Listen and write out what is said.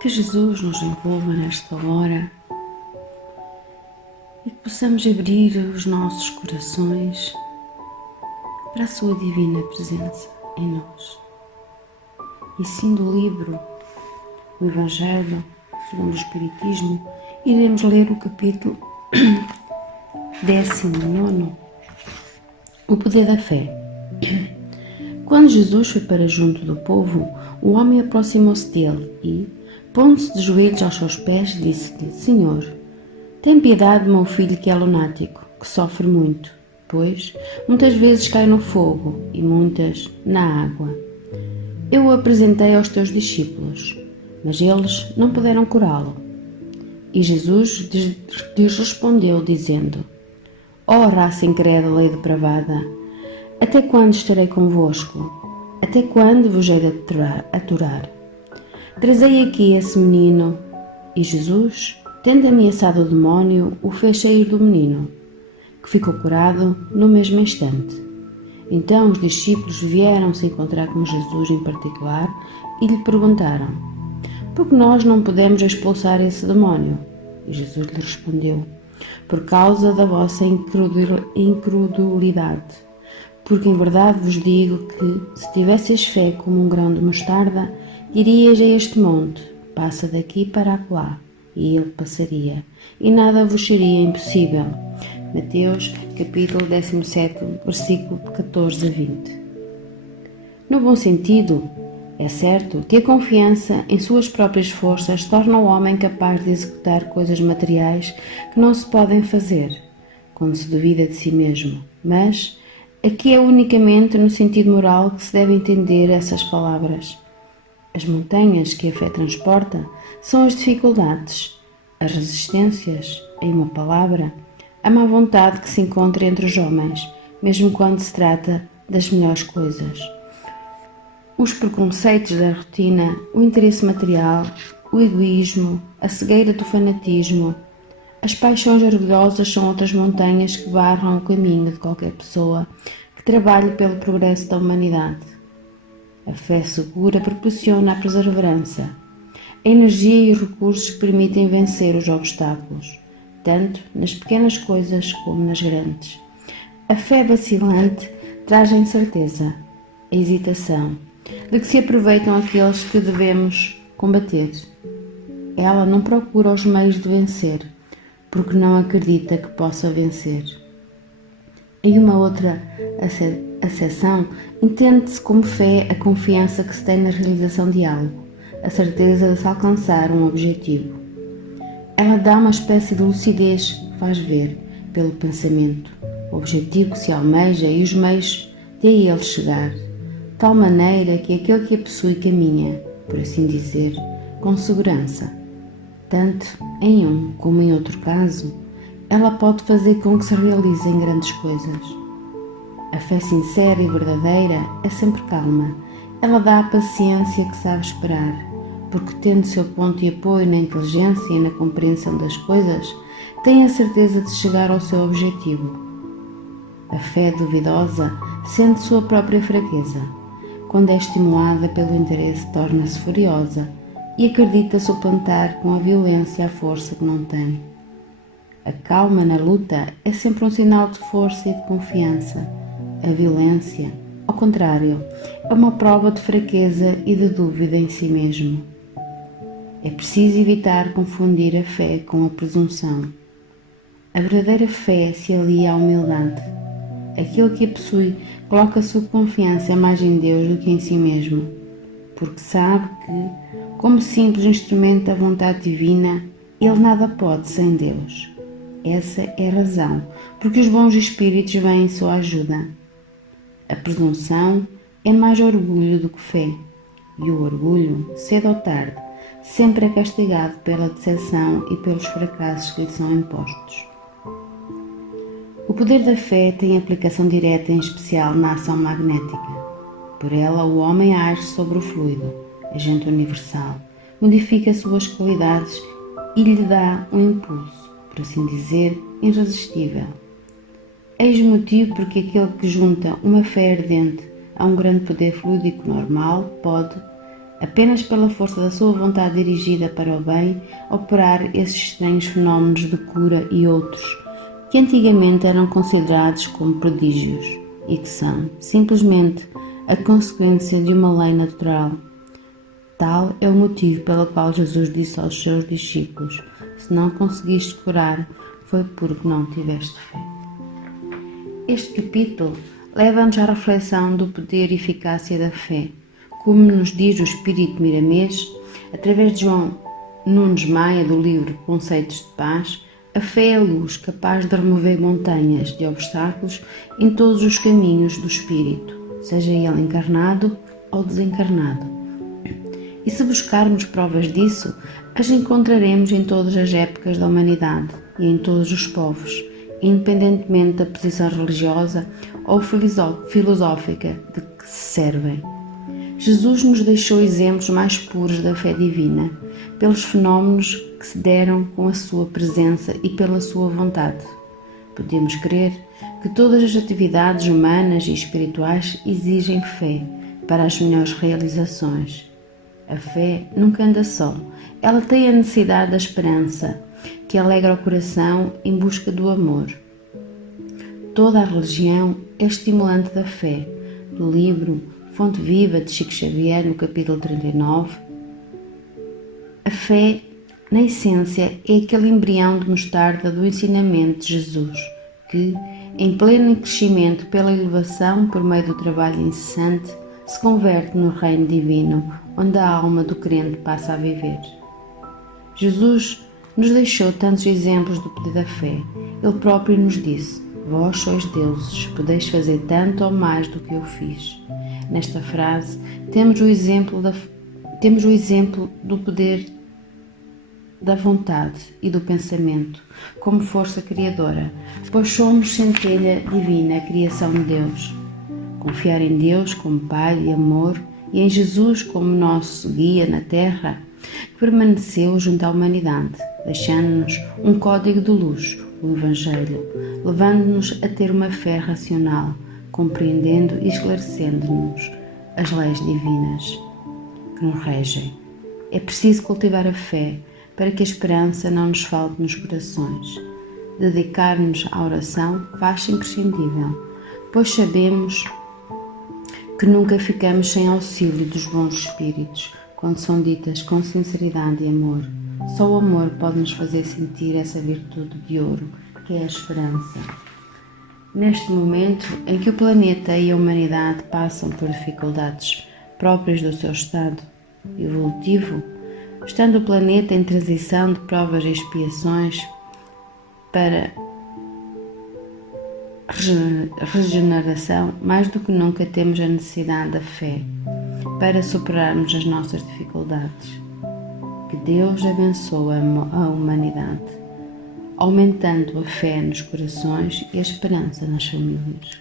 Que Jesus nos envolva nesta hora e que possamos abrir os nossos corações para a sua divina presença em nós. E sim, do livro O Evangelho segundo o Espiritismo, iremos ler o capítulo 19, o poder da fé. Quando Jesus foi para junto do povo, o homem aproximou-se dele e, pondo-se de joelhos aos seus pés, disse-lhe: Senhor, tem piedade do meu filho que é lunático, que sofre muito, pois muitas vezes cai no fogo e muitas na água. Eu o apresentei aos teus discípulos, mas eles não puderam curá-lo. E Jesus lhes respondeu, dizendo: Ó raça incrédula e depravada, até quando estarei convosco? Até quando vos hei de aturar? Trazei aqui esse menino. E Jesus, tendo ameaçado o demónio, o fez sair do menino, que ficou curado no mesmo instante. Então os discípulos vieram se encontrar com Jesus em particular e lhe perguntaram: Por que nós não podemos expulsar esse demónio? E Jesus lhe respondeu: Por causa da vossa incredulidade. Porque em verdade vos digo que, se tivesseis fé como um grão de mostarda, dirias a este monte: Passa daqui para acolá, e ele passaria, e nada vos seria impossível. Mateus, capítulo 17, versículo 14 a 20. No bom sentido, é certo que a confiança em suas próprias forças torna o homem capaz de executar coisas materiais que não se podem fazer, quando se duvida de si mesmo. Mas aqui é unicamente no sentido moral que se deve entender essas palavras. As montanhas que a fé transporta são as dificuldades, as resistências, em uma palavra, a má vontade que se encontra entre os homens, mesmo quando se trata das melhores coisas. Os preconceitos da rotina, o interesse material, o egoísmo, a cegueira do fanatismo, as paixões orgulhosas são outras montanhas que barram o caminho de qualquer pessoa que trabalhe pelo progresso da humanidade. A fé segura proporciona a perseverança, a energia e os recursos que permitem vencer os obstáculos, tanto nas pequenas coisas como nas grandes. A fé vacilante traz a incerteza, a hesitação, de que se aproveitam aqueles que devemos combater. Ela não procura os meios de vencer, porque não acredita que possa vencer. Em uma outra acessão, entende-se como fé a confiança que se tem na realização de algo, a certeza de se alcançar um objetivo. Ela dá uma espécie de lucidez que faz ver, pelo pensamento, o objetivo que se almeja e os meios de a ele chegar, de tal maneira que aquele que a possui caminha, por assim dizer, com segurança. Tanto em um como em outro caso, ela pode fazer com que se realizem grandes coisas. A fé sincera e verdadeira é sempre calma. Ela dá a paciência que sabe esperar, porque tendo seu ponto de apoio na inteligência e na compreensão das coisas, tem a certeza de chegar ao seu objetivo. A fé duvidosa sente sua própria fraqueza. Quando é estimulada pelo interesse, torna-se furiosa e acredita suplantar com a violência a força que não tem. A calma na luta é sempre um sinal de força e de confiança. A violência, ao contrário, é uma prova de fraqueza e de dúvida em si mesmo. É preciso evitar confundir a fé com a presunção. A verdadeira fé se alia à humildade. Aquele que a possui coloca a sua confiança mais em Deus do que em si mesmo, porque sabe que, como simples instrumento da vontade divina, ele nada pode sem Deus. Essa é a razão porque os bons espíritos vêm em sua ajuda. A presunção é mais orgulho do que fé, e o orgulho, cedo ou tarde, sempre é castigado pela decepção e pelos fracassos que lhe são impostos. O poder da fé tem aplicação direta, em especial na ação magnética. Por ela, o homem age sobre o fluido, agente universal, modifica suas qualidades e lhe dá um impulso, por assim dizer, irresistível. Eis o motivo porque aquele que junta uma fé ardente a um grande poder fluídico normal pode, apenas pela força da sua vontade dirigida para o bem, operar esses estranhos fenómenos de cura e outros, que antigamente eram considerados como prodígios e que são, simplesmente, a consequência de uma lei natural. Tal é o motivo pelo qual Jesus disse aos seus discípulos: se não conseguiste curar, foi porque não tiveste fé. Este capítulo leva-nos à reflexão do poder e eficácia da fé, como nos diz o Espírito Miramês, através de João Nunes Maia, do livro Conceitos de Paz. A fé é a luz capaz de remover montanhas de obstáculos em todos os caminhos do espírito, seja ele encarnado ou desencarnado. E se buscarmos provas disso, as encontraremos em todas as épocas da humanidade e em todos os povos, independentemente da posição religiosa ou filosófica de que se servem. Jesus nos deixou exemplos mais puros da fé divina, pelos fenómenos que se deram com a sua presença e pela sua vontade. Podemos crer que todas as atividades humanas e espirituais exigem fé para as melhores realizações. A fé nunca anda só, ela tem a necessidade da esperança, que alegra o coração em busca do amor. Toda a religião é estimulante da fé. Do livro Fonte Viva de Chico Xavier, no capítulo 39, a fé, na essência, é aquele embrião de mostarda do ensinamento de Jesus, que, em pleno crescimento pela elevação por meio do trabalho incessante, se converte no reino divino, onde a alma do crente passa a viver. Jesus nos deixou tantos exemplos do poder da fé. Ele próprio nos disse: vós sois deuses, podeis fazer tanto ou mais do que eu fiz. Nesta frase temos o exemplo do poder da vontade e do pensamento como força criadora, pois somos centelha divina, criação de Deus. Confiar em Deus como Pai e amor e em Jesus como nosso guia na terra, que permaneceu junto à humanidade, deixando-nos um código de luz, o Evangelho, levando-nos a ter uma fé racional, compreendendo e esclarecendo-nos as leis divinas que nos regem. É preciso cultivar a fé para que a esperança não nos falte nos corações. Dedicar-nos à oração faz-se imprescindível, pois sabemos que nunca ficamos sem auxílio dos bons espíritos, quando são ditas com sinceridade e amor. Só o amor pode nos fazer sentir essa virtude de ouro, que é a esperança. Neste momento em que o planeta e a humanidade passam por dificuldades próprias do seu estado evolutivo, estando o planeta em transição de provas e expiações para regeneração, mais do que nunca temos a necessidade da fé para superarmos as nossas dificuldades. Que Deus abençoe a humanidade, aumentando a fé nos corações e a esperança nas famílias.